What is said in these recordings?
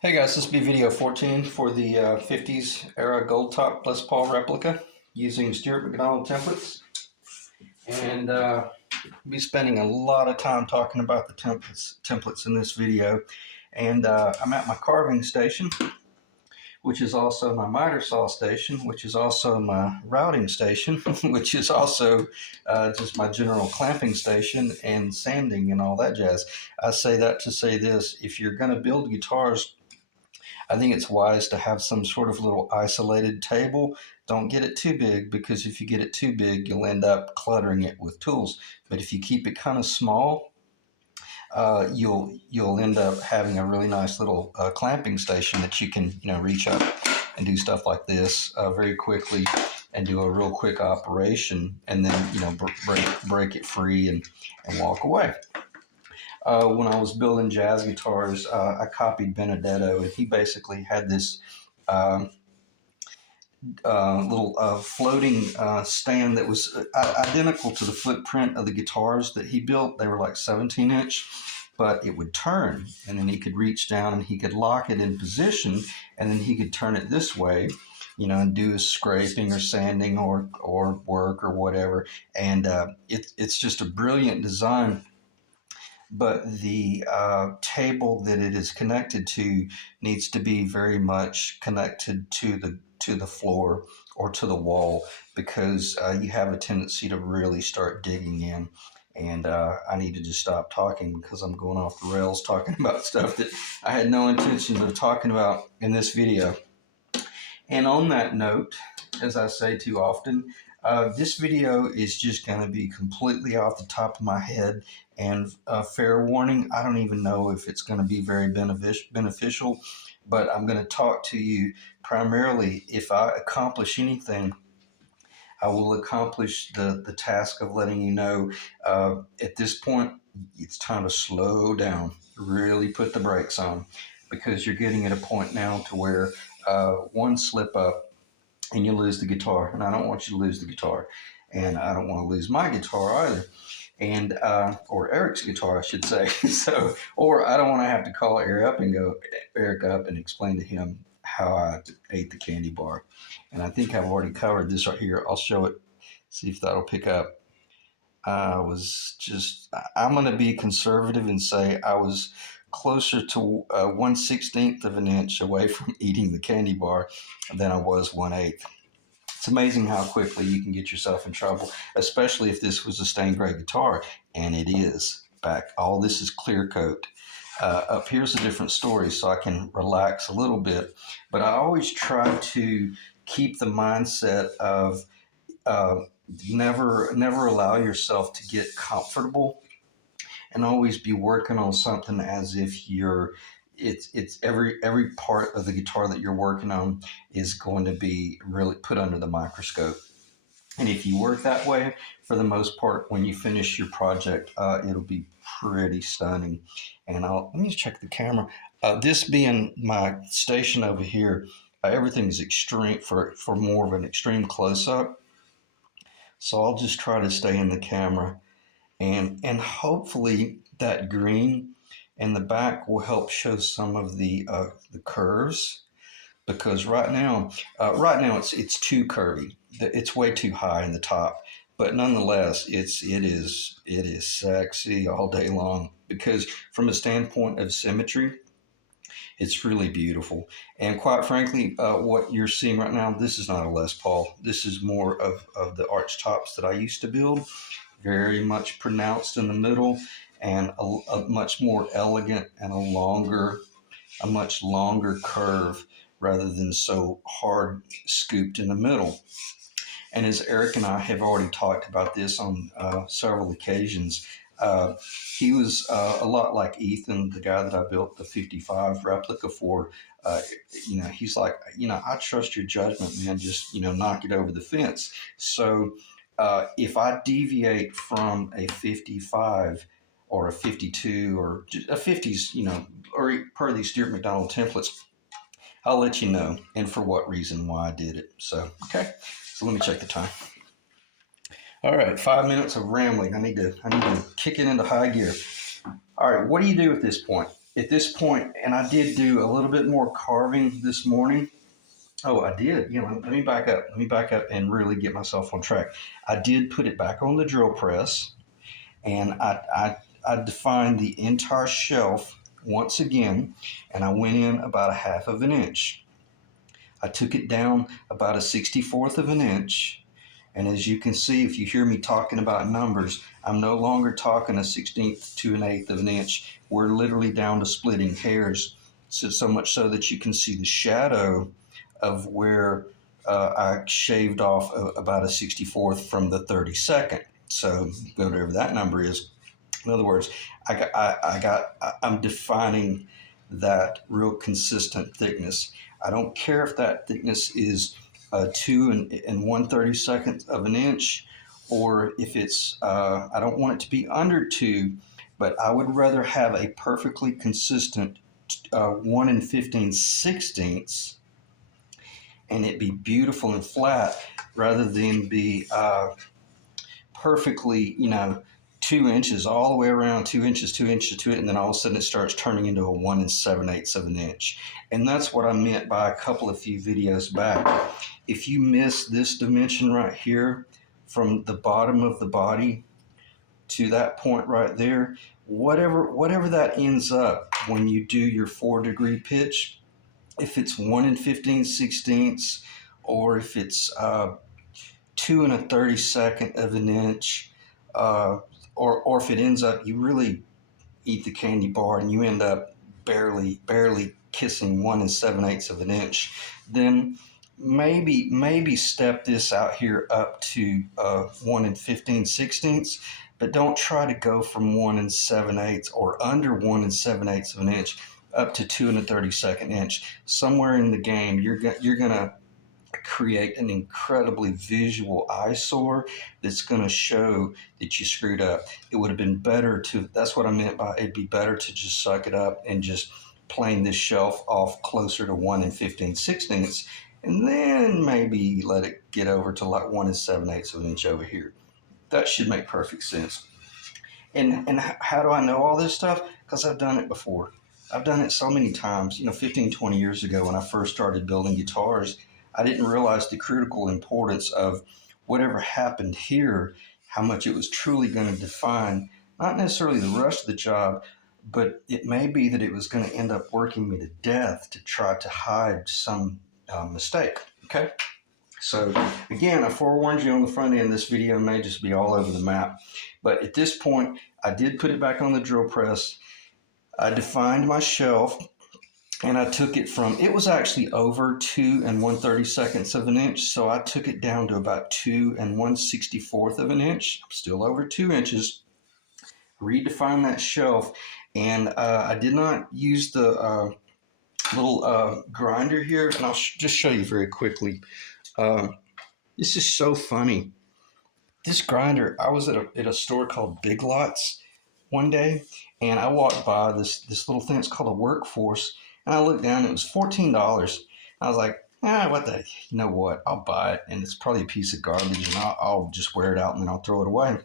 Hey guys, this will be video 14 for the 50s era Goldtop Les Paul replica using Stuart McDonald templates. And I'll be spending a lot of time talking about the templates in this video. And I'm at my carving station, which is also my miter saw station, which is also my routing station, which is also just my general clamping station and sanding and all that jazz. I say that to say this: if you're going to build guitars, I think it's wise to have some sort of little isolated table. Don't get it too big, because if you get it too big, you'll end up cluttering it with tools. But if you keep it kind of small, you'll end up having a really nice little clamping station that you can reach up and do stuff like this very quickly and do a real quick operation, and then break it free and walk away. When I was building jazz guitars, I copied Benedetto, and he basically had this little floating stand that was identical to the footprint of the guitars that he built. They were like 17-inch, but it would turn, and then he could reach down and he could lock it in position, and then he could turn it this way, and do his scraping or sanding or work or whatever. And it's just a brilliant design. But the table that it is connected to needs to be very much connected to the floor or to the wall, because you have a tendency to really start digging in. And I need to just stop talking, because I'm going off the rails talking about stuff that I had no intention of talking about in this video. And on that note, as I say too often, this video is just going to be completely off the top of my head, and fair warning, I don't even know if it's going to be very beneficial, but I'm going to talk to you primarily. If I accomplish anything, I will accomplish the task of letting you know at this point it's time to slow down, really put the brakes on, because you're getting at a point now to where one slip up and you lose the guitar. And I don't want you to lose the guitar, and I don't want to lose my guitar either, and or Eric's guitar, I should say. So, or I don't want to have to call Eric up and explain to him how I ate the candy bar. And I think I've already covered this right here. I'll show it, see if that'll pick up. I'm going to be conservative and say I was closer to 1/16 of an inch away from eating the candy bar than I was 1/8. It's amazing how quickly you can get yourself in trouble, especially if this was a stained gray guitar, and it is. Back, all this is clear coat. Up here's a different story, so I can relax a little bit. But I always try to keep the mindset of never allow yourself to get comfortable, and always be working on something as if it's every part of the guitar that you're working on is going to be really put under the microscope. And if you work that way, for the most part, when you finish your project, it'll be pretty stunning. And let me check the camera. This being my station over here, everything's extreme for more of an extreme close-up. So I'll just try to stay in the camera, and hopefully that green in the back will help show some of the curves, because right now it's too curvy. It's way too high in the top, but nonetheless it is sexy all day long, because from a standpoint of symmetry, it's really beautiful. And quite frankly, what you're seeing right now, this is not a Les Paul. This is more of the arch tops that I used to build, very much pronounced in the middle, and a much more elegant and a much longer curve, rather than so hard scooped in the middle. And as Eric and I have already talked about this on several occasions, uh, he was a lot like Ethan, the guy that I built the 55 replica for. Uh, he's like, I trust your judgment, man. Just, knock it over the fence. So if I deviate from a 55 or a 52 or just a 50s, or per these Stuart McDonald templates, I'll let you know, and for what reason why I did it. So, okay. So let me check the time. All right, 5 minutes of rambling. I need to kick it into high gear. All right, what do you do at this point? at this point, and I did do a little bit more carving this morning. Oh, I did. Let me back up. Let me back up and really get myself on track. I did put it back on the drill press, and I defined the entire shelf once again, and I went in about a half of an inch. I took it down about a 64th of an inch. And as you can see, if you hear me talking about numbers, I'm no longer talking a 16th to an eighth of an inch. We're literally down to splitting hairs. So much so that you can see the shadow of where I shaved off about a 64th from the 32nd. So whatever that number is. In other words, I'm defining that real consistent thickness. I don't care if that thickness is 2 and 1/32 of an inch, or if it's I don't want it to be under 2, but I would rather have a perfectly consistent 1 and 15/16 and it be beautiful and flat rather than be perfectly, 2 inches all the way around, 2 inches, 2 inches to it, and then all of a sudden it starts turning into a 1 and 7/8 of an inch. And that's what I meant by a couple of few videos back. If you miss this dimension right here from the bottom of the body to that point right there, whatever that ends up when you do your 4-degree pitch, if it's 1 and 15/16 or if it's 2 1/32 of an inch, or if it ends up you really eat the candy bar and you end up barely kissing 1 and 7/8 of an inch, then maybe step this out here up to 1 and 15/16, but don't try to go from 1 and 7/8 or under 1 and 7/8 of an inch up to 2 1/32 inch. Somewhere in the game, you're gonna create an incredibly visual eyesore that's going to show that you screwed up. It would have been better to, that's what I meant by it'd be better to just suck it up and just plane this shelf off closer to 1 and 15/16, and then maybe let it get over to like 1 and 7/8 of an inch over here. That should make perfect sense. And how do I know all this stuff? Because I've done it before. I've done it so many times. 15, 20 years ago when I first started building guitars, I didn't realize the critical importance of whatever happened here, how much it was truly going to define, not necessarily the rest of the job, but it may be that it was going to end up working me to death to try to hide some mistake. Okay? So again, I forewarned you on the front end, this video may just be all over the map. But at this point, I did put it back on the drill press. I defined my shelf, and I took it from, it was actually over 2 1/32 of an inch. So I took it down to about 2 1/64 of an inch. I'm still over 2 inches. Redefine that shelf. And I did not use the little grinder here. And I'll just show you very quickly. This is so funny. This grinder, I was at a store called Big Lots one day, and I walked by this little thing. It's called a Workforce, and I looked down. It was $14. I was like, what the? You know what? I'll buy it, and it's probably a piece of garbage, and I'll just wear it out and then I'll throw it away.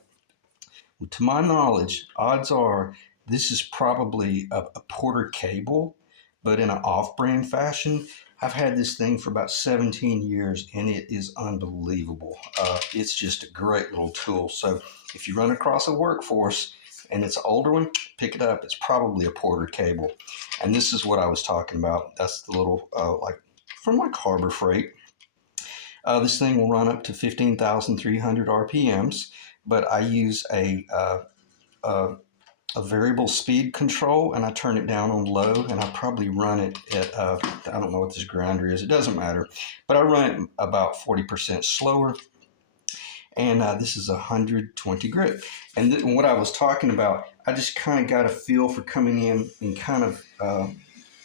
Well, to my knowledge, odds are this is probably a Porter cable, but in an off-brand fashion. I've had this thing for about 17 years, and it is unbelievable. It's just a great little tool. So if you run across a Workforce and it's an older one, pick it up. It's probably a Porter cable. And this is what I was talking about. That's the little, from like Harbor Freight. This thing will run up to 15,300 RPMs, but I use a variable speed control, and I turn it down on low, and I probably run it at, I don't know what this grinder is, it doesn't matter, but I run it about 40% slower, and this is 120 grit. And what I was talking about, I just kind of got a feel for coming in and kind of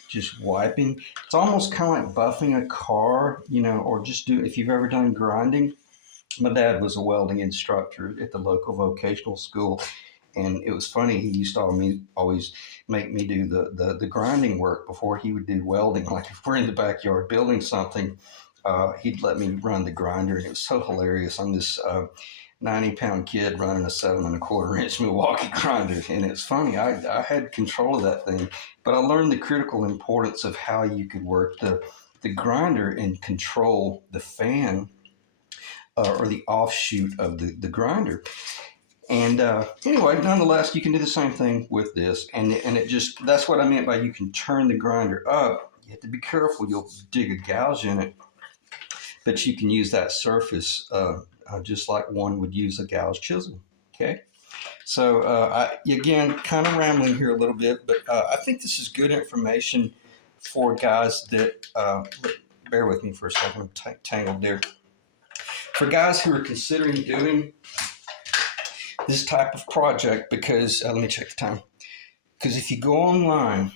just wiping. It's almost kind of like buffing a car, or just if you've ever done grinding. My dad was a welding instructor at the local vocational school. And it was funny, he used to always make me do the grinding work before he would do welding. Like if we're in the backyard building something, he'd let me run the grinder. And it was so hilarious. I'm this 90-pound kid running a 7 1/4 inch Milwaukee grinder. And it's funny, I had control of that thing, but I learned the critical importance of how you could work the grinder and control the fan or the offshoot of the grinder. And anyway, nonetheless, you can do the same thing with this. And it just, that's what I meant by you can turn the grinder up. You have to be careful, you'll dig a gouge in it, but you can use that surface just like one would use a gouge chisel. Okay. So again, kind of rambling here a little bit, but I think this is good information for guys that, bear with me for a second, I'm tangled there. For guys who are considering doing this type of project, because let me check the time. Because if you go online,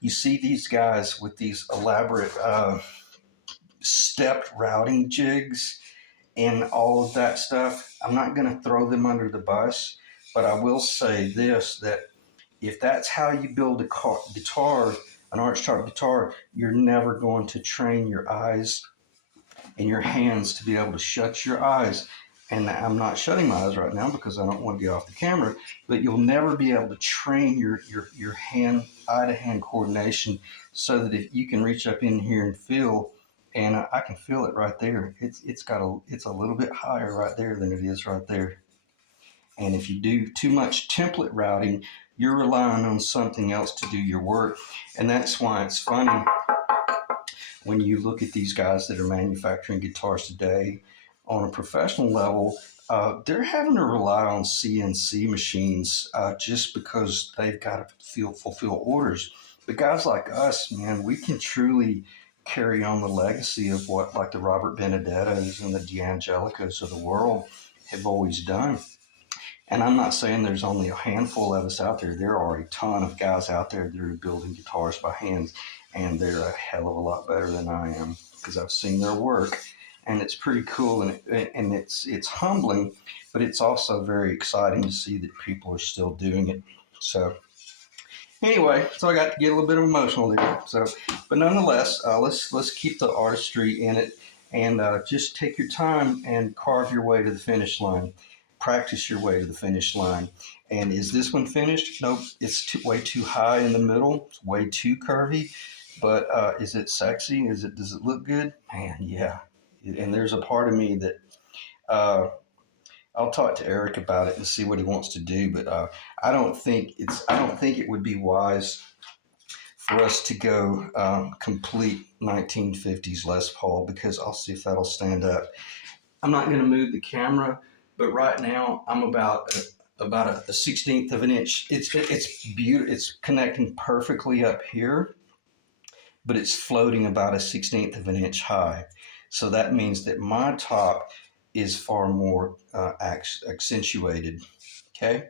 you see these guys with these elaborate stepped routing jigs and all of that stuff. I'm not going to throw them under the bus, but I will say this, that if that's how you build a guitar, an archtop guitar, you're never going to train your eyes and your hands to be able to shut your eyes. And I'm not shutting my eyes right now because I don't want to get off the camera, but you'll never be able to train your hand, eye-to-hand coordination so that if you can reach up in here and feel, and I can feel it right there. It's a little bit higher right there than it is right there. And if you do too much template routing, you're relying on something else to do your work. And that's why it's funny when you look at these guys that are manufacturing guitars today on a professional level, they're having to rely on CNC machines just because they've got to fulfill orders. But guys like us, man, we can truly carry on the legacy of what like the Robert Benedettos and the D'Angelicos of the world have always done. And I'm not saying there's only a handful of us out there. There are a ton of guys out there that are building guitars by hand, and they're a hell of a lot better than I am because I've seen their work, and it's pretty cool, and it's humbling, but it's also very exciting to see that people are still doing it. So anyway, so I got to get a little bit emotional there. So, but nonetheless, let's keep the artistry in it, and just take your time and carve your way to the finish line. Practice your way to the finish line. And is this one finished? Nope, it's way too high in the middle. It's way too curvy. But is it sexy? Does it look good? Man, yeah. And there's a part of me that I'll talk to Eric about it and see what he wants to do. But I don't think it would be wise for us to go complete 1950s Les Paul, because I'll see if that'll stand up. I'm not going to move the camera, but right now I'm about a 16th of an inch. It's beautiful. It's connecting perfectly up here, but it's floating about a 16th of an inch high. So that means that my top is far more accentuated. Okay,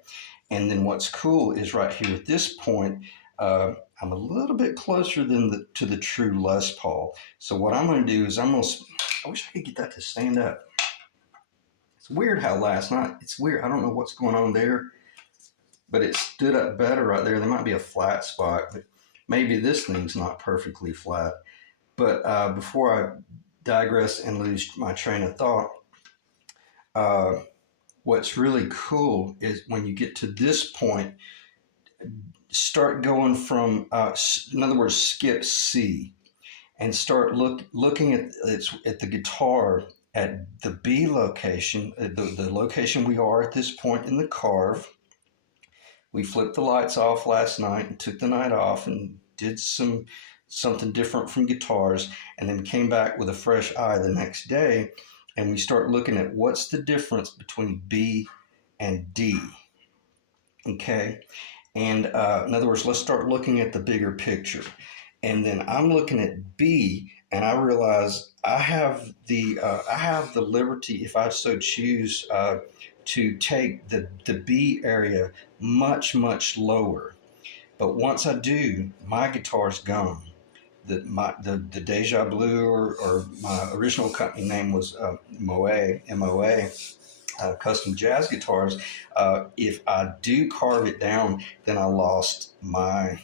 and then what's cool is right here at this point, I'm a little bit closer than to the true Les Paul. So what I'm going to do is I wish I could get that to stand up. It's weird how last night, it's weird. I don't know what's going on there, but it stood up better right there. There might be a flat spot, but maybe this thing's not perfectly flat. But before I digress and lose my train of thought, what's really cool is when you get to this point, start going from, in other words, skip C and start looking at the guitar at the B location, the location we are at this point in the carve. We flipped the lights off last night and took the night off and did something different from guitars, and then came back with a fresh eye the next day, and we start looking at what's the difference between B and D. Okay, and in other words, let's start looking at the bigger picture. And then I'm looking at B, and I realize I have the liberty, if I so choose, to take the B area much lower. But once I do, my guitar's gone. The Deja Blue, or my original company name was MOA, Custom Jazz Guitars. If I do carve it down, then I lost my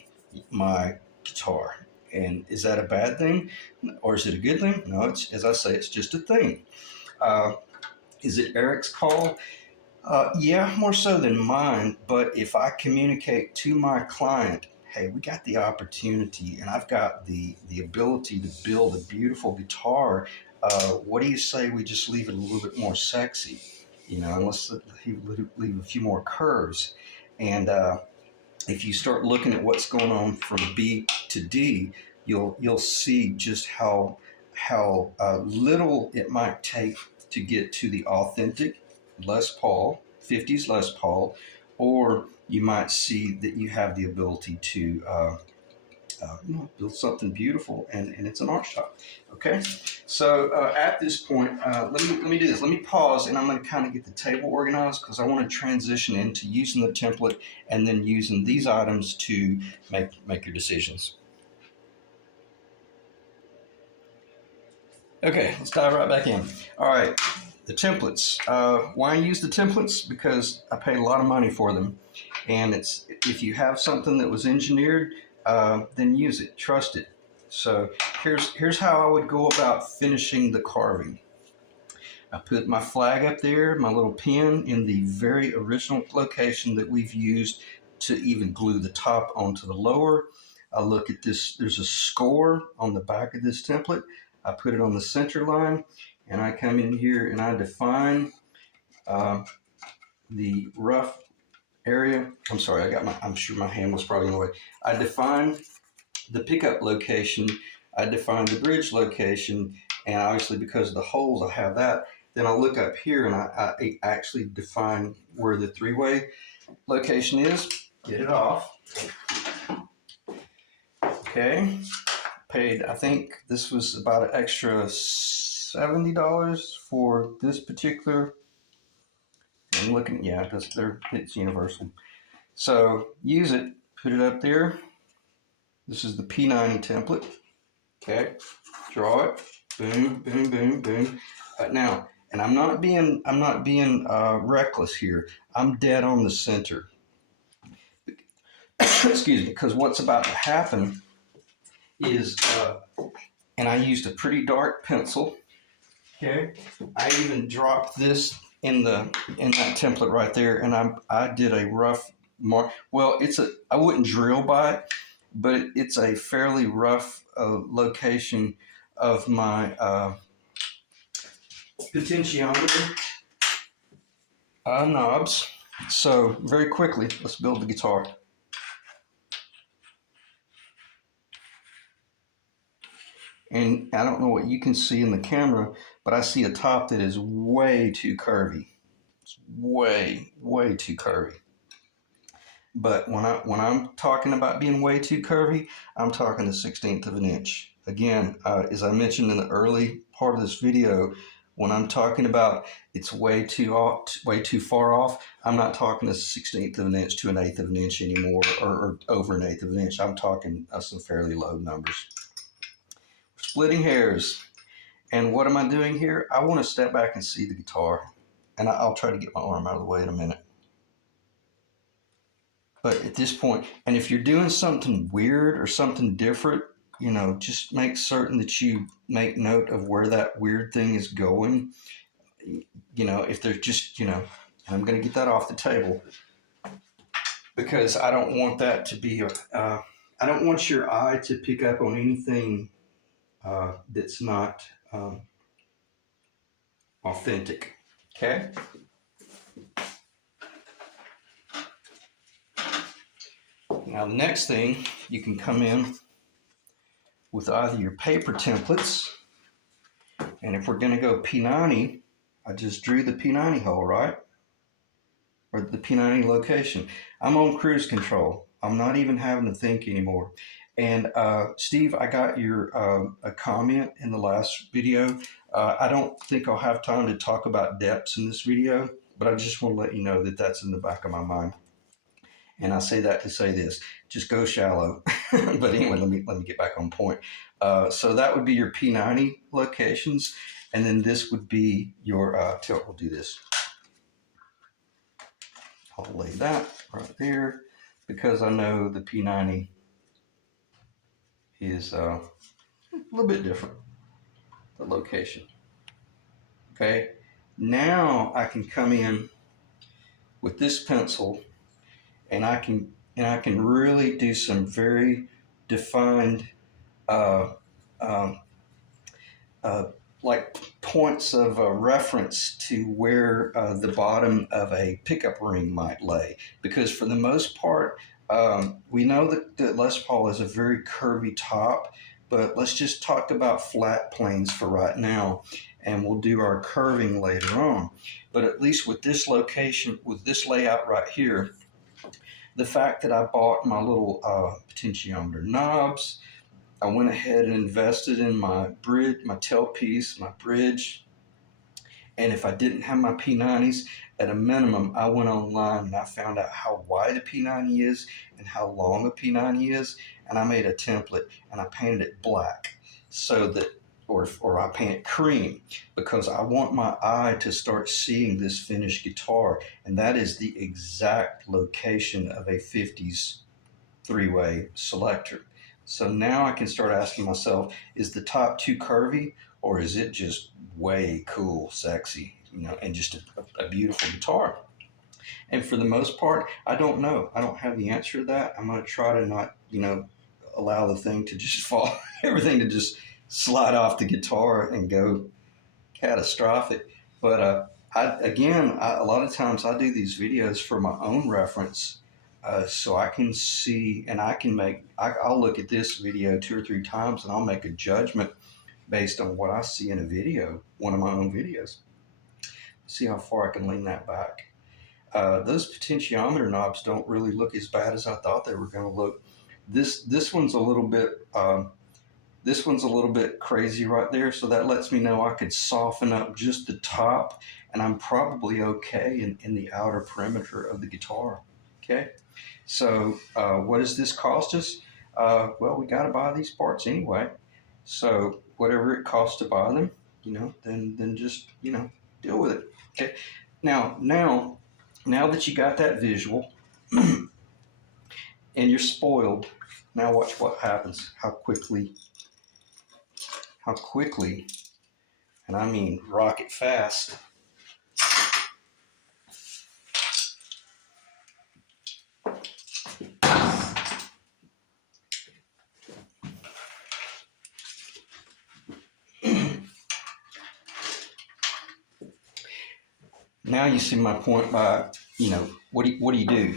guitar. And is that a bad thing, or is it a good thing? No, it's, as I say, it's just a thing. Is it Eric's call? Yeah, more so than mine. But if I communicate to my client, hey, we got the opportunity, and I've got the ability to build a beautiful guitar. What do you say we just leave it a little bit more sexy? You know, unless he leave a few more curves. And if you start looking at what's going on from B to D, you'll see just how little it might take to get to the authentic Les Paul, 50s Les Paul, or you might see that you have the ability to build something beautiful, and it's an art shop. Okay, so at this point, let me do this. Let me pause, and I'm going to kind of get the table organized because I want to transition into using the template and then using these items to make your decisions. Okay, let's dive right back in. All right, the templates. Why I use the templates? Because I paid a lot of money for them, and it's if you have something that was engineered, then use it, trust it. So here's how I would go about finishing the carving. I put my flag up there, my little pin in the very original location that we've used to even glue the top onto the lower. I look at this, there's a score on the back of this template. I put it on the center line, and I come in here and I define uh, the rough area. I'm sorry, I'm sure my hand was probably in the way. I define the pickup location, I define the bridge location, and obviously because of the holes I have that. Then I look up here and I actually define where the three-way location is. Get it off. Okay. Paid, I think this was about an extra $70 for this particular. I'm looking, yeah, it's universal. So use it, put it up there. This is the P90 template. Okay, draw it. Boom, boom, boom, boom. Now, and I'm not being reckless here. I'm dead on the center. Excuse me, because what's about to happen is, and I used a pretty dark pencil. Okay, I even dropped this in that template right there, and I did a rough mark. Well, I wouldn't drill by it, but it's a fairly rough location of my potentiometer knobs. So very quickly, let's build the guitar. And I don't know what you can see in the camera, but I see a top that is way too curvy. It's way too curvy. But when I'm talking about being way too curvy, I'm talking the 16th of an inch. Again, as I mentioned in the early part of this video, when I'm talking about it's way too far off, I'm not talking a 16th of an inch to an eighth of an inch anymore, or over an eighth of an inch. I'm talking some fairly low numbers. Splitting hairs. And what am I doing here? I want to step back and see the guitar, and I'll try to get my arm out of the way in a minute. But at this point, and if you're doing something weird or something different, just make certain that you make note of where that weird thing is going. If there's just, and I'm going to get that off the table because I don't want that to be, I don't want your eye to pick up on anything that's not authentic. Okay? Now, the next thing, you can come in with either your paper templates, and if we're going to go P90, I just drew the P90 hole, right? Or the P90 location. I'm on cruise control. I'm not even having to think anymore. And Steve, I got your a comment in the last video. I don't think I'll have time to talk about depths in this video, but I just want to let you know that that's in the back of my mind. And I say that to say this: just go shallow. But anyway, let me get back on point. So that would be your P90 locations, and then this would be your tilt. We'll do this. I'll lay that right there because I know the P90 is a little bit different, the location. Okay, Now I can come in with this pencil and I can really do some very defined uh, um, uh, like points of reference to where the bottom of a pickup ring might lay. Because for the most part, we know that Les Paul is a very curvy top, but let's just talk about flat planes for right now, and we'll do our curving later on. But at least with this location, with this layout right here, the fact that I bought my little potentiometer knobs, I went ahead and invested in my bridge, my tailpiece, my bridge. And if I didn't have my P90s, at a minimum, I went online and I found out how wide a P90 is and how long a P90 is. And I made a template and I painted it black so that, or I painted cream because I want my eye to start seeing this finished guitar. And that is the exact location of a 50s three-way selector. So now I can start asking myself, is the top too curvy or is it just way cool, sexy, and just a beautiful guitar? And for the most part, I don't know. I don't have the answer to that. I'm going to try to not, allow the thing to just fall, everything to just slide off the guitar and go catastrophic. But a lot of times I do these videos for my own reference, so I can see and I'll look at this video 2 or 3 times and I'll make a judgment based on what I see in a video, one of my own videos. See how far I can lean that back. Those potentiometer knobs don't really look as bad as I thought they were going to look. This one's a little bit. This one's a little bit crazy right there, so that lets me know I could soften up just the top, and I'm probably okay in the outer perimeter of the guitar. Okay, so what does this cost us? Well, we got to buy these parts anyway, so whatever it costs to buy them, then just deal with it. Okay, now that you got that visual, and you're spoiled, now watch what happens. How quickly, and I mean rocket fast, now you see my point by, what do you do?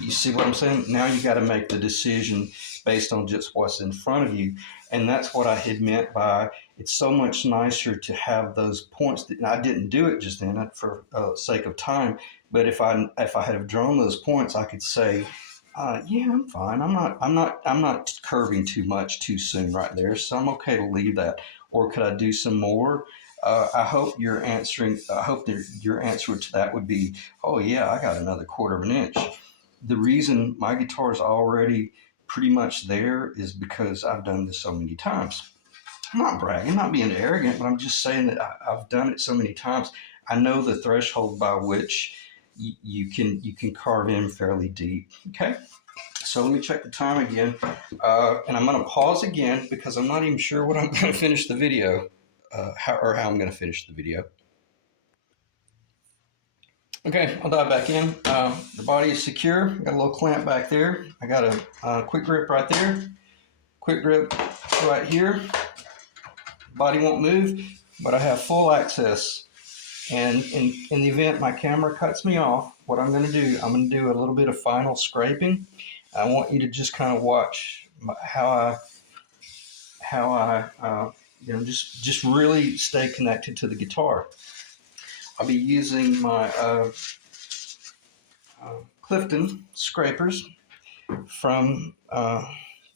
You see what I'm saying? Now you got to make the decision based on just what's in front of you. And that's what I had meant by it's so much nicer to have those points. And I didn't do it just then for sake of time. But if I had have drawn those points, I could say, yeah, I'm fine. I'm not curving too much too soon right there. So I'm okay to leave that. Or could I do some more? I hope your answer to that would be, oh yeah, I got another 1/4 of an inch. The reason my guitar is already pretty much there is because I've done this so many times. I'm not bragging, not being arrogant, but I'm just saying that I've done it so many times. I know the threshold by which you can carve in fairly deep. Okay, so let me check the time again, and I'm going to pause again because I'm not even sure what I'm going to finish the video, how I'm going to finish the video. Okay, I'll dive back in. The body is secure. Got a little clamp back there. I got a quick grip right there. Quick grip right here. Body won't move, but I have full access. And in the event my camera cuts me off, what I'm going to do, I'm going to do a little bit of final scraping. I want you to just kind of watch how I just really stay connected to the guitar. I'll be using my Clifton scrapers from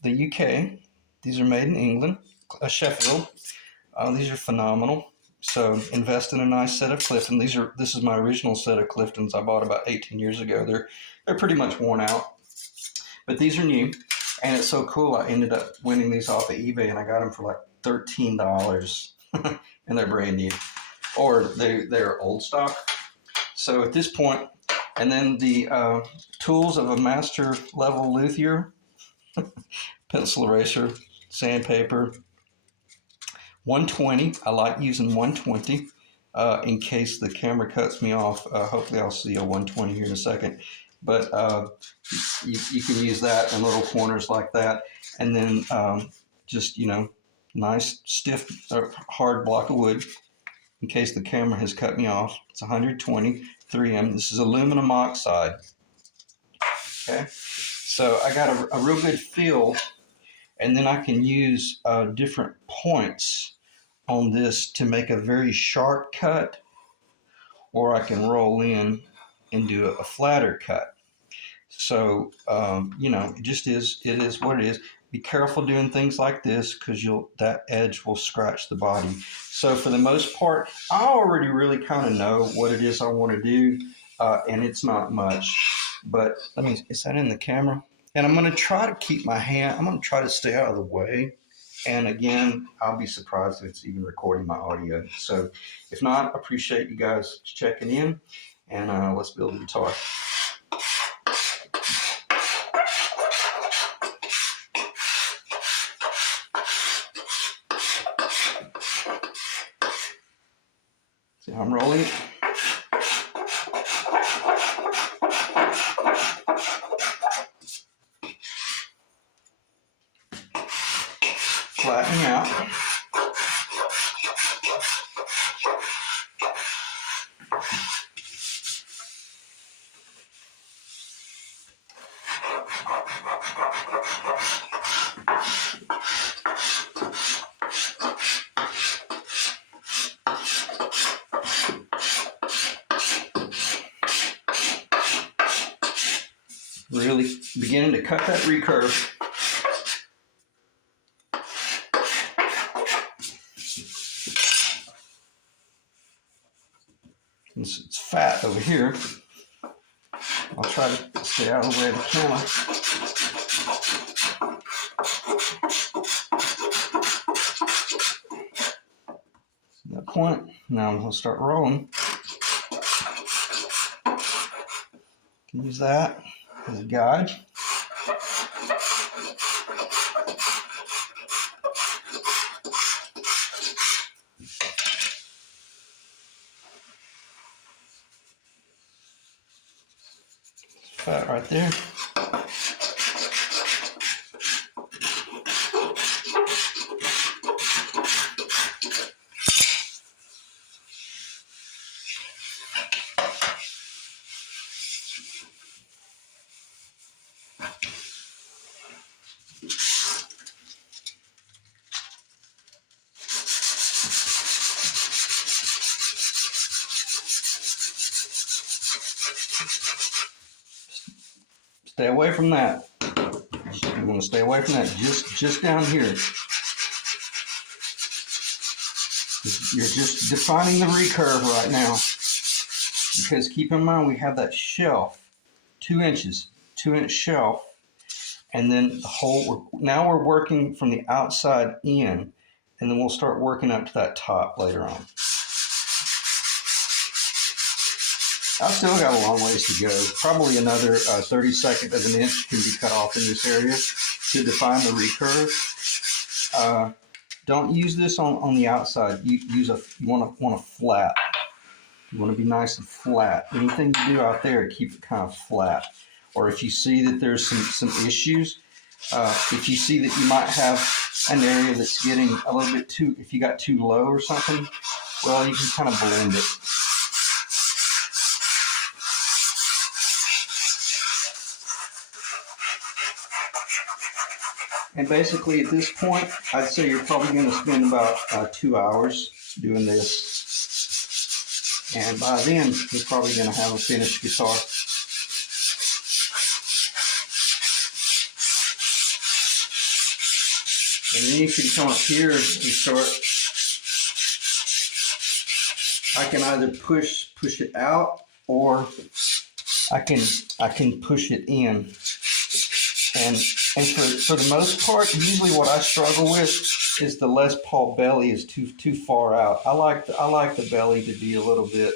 the UK. These are made in England, Sheffield. These are phenomenal. So invest in a nice set of Clifton. This is my original set of Cliftons I bought about 18 years ago. They're pretty much worn out, but these are new, and it's so cool. I ended up winning these off of eBay, and I got them for like $13, and they're brand new, or they're old stock. So at this point, and then the tools of a master level luthier: pencil eraser, sandpaper, 120. I like using 120. in case the camera cuts me off. Hopefully I'll see a 120 here in a second. But you can use that in little corners like that. And then just, nice, stiff, hard block of wood in case the camera has cut me off. It's 120, 3M. This is aluminum oxide. Okay, so I got a real good feel, and then I can use different points on this to make a very sharp cut, or I can roll in and do a flatter cut. So it is what it is. Be careful doing things like this because that edge will scratch the body. So for the most part, I already really kind of know what it is I want to do, and it's not much. But is that in the camera? And I'm going to try to keep my hand, I'm going to try to stay out of the way. And again, I'll be surprised if it's even recording my audio. So if not, appreciate you guys checking in, and let's build a guitar. See how I'm rolling it? Flattening out. Really beginning to cut that recurve. Since it's fat over here, I'll try to stay out of the way of the camera. See that point? Now I'm going to start rolling. Can use that as a guide. Fat right there. Stay away from that. You want to stay away from that. Just down here. You're just defining the recurve right now. Because keep in mind we have that shelf, 2 inches, 2-inch shelf, and then the whole. Now we're working from the outside in, and then we'll start working up to that top later on. I've still got a long ways to go. Probably another 32nd of an inch can be cut off in this area to define the recurve. Don't use this on the outside. You want a flat. You want to be nice and flat. Anything you do out there, keep it kind of flat. Or if you see that there's some issues, if you see that you might have an area that's getting a little bit too, if you got too low or something, well, you can kind of blend it. And basically at this point, I'd say you're probably going to spend about 2 hours doing this. And by then, you're probably going to have a finished guitar. And then you can come up here and start. I can either push it out, or I can push it in. And for the most part, usually what I struggle with is the Les Paul belly is too far out. I like the belly to be a little bit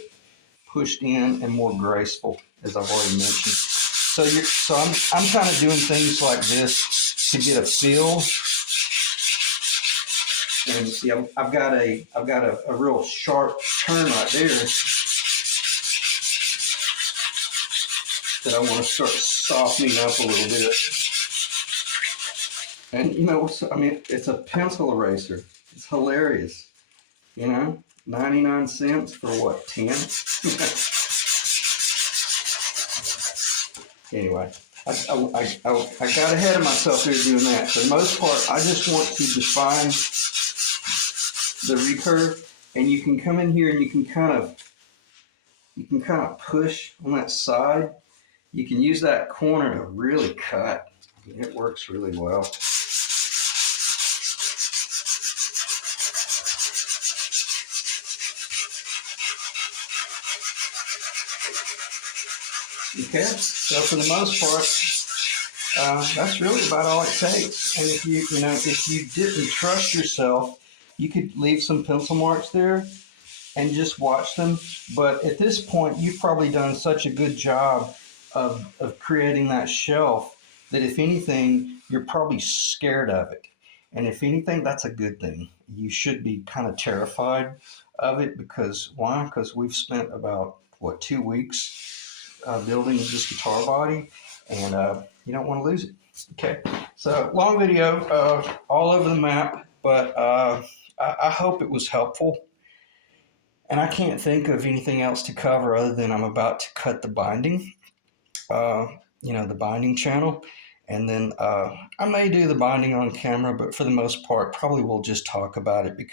pushed in and more graceful, as I've already mentioned. So I'm kind of doing things like this to get a feel And see, I've got a real sharp turn right there that I want to start softening up a little bit. And you know, I mean, it's a pencil eraser. It's hilarious. You know, 99 cents for what, 10? Anyway, I got ahead of myself here doing that. For the most part, I just want to define the recurve, and you can come in here and you can kind of push on that side. You can use that corner to really cut. It works really well. Okay, so for the most part, that's really about all it takes. And if you didn't trust yourself, you could leave some pencil marks there and just watch them. But at this point, you've probably done such a good job of creating that shelf that if anything, you're probably scared of it. And if anything, that's a good thing. You should be kind of terrified of it because why? Because we've spent about, 2 weeks building this guitar body, and you don't want to lose it. Okay, so long video, all over the map, but I hope it was helpful. And I can't think of anything else to cover other than I'm about to cut the binding, the binding channel. And then I may do the binding on camera, but for the most part, probably we'll just talk about it because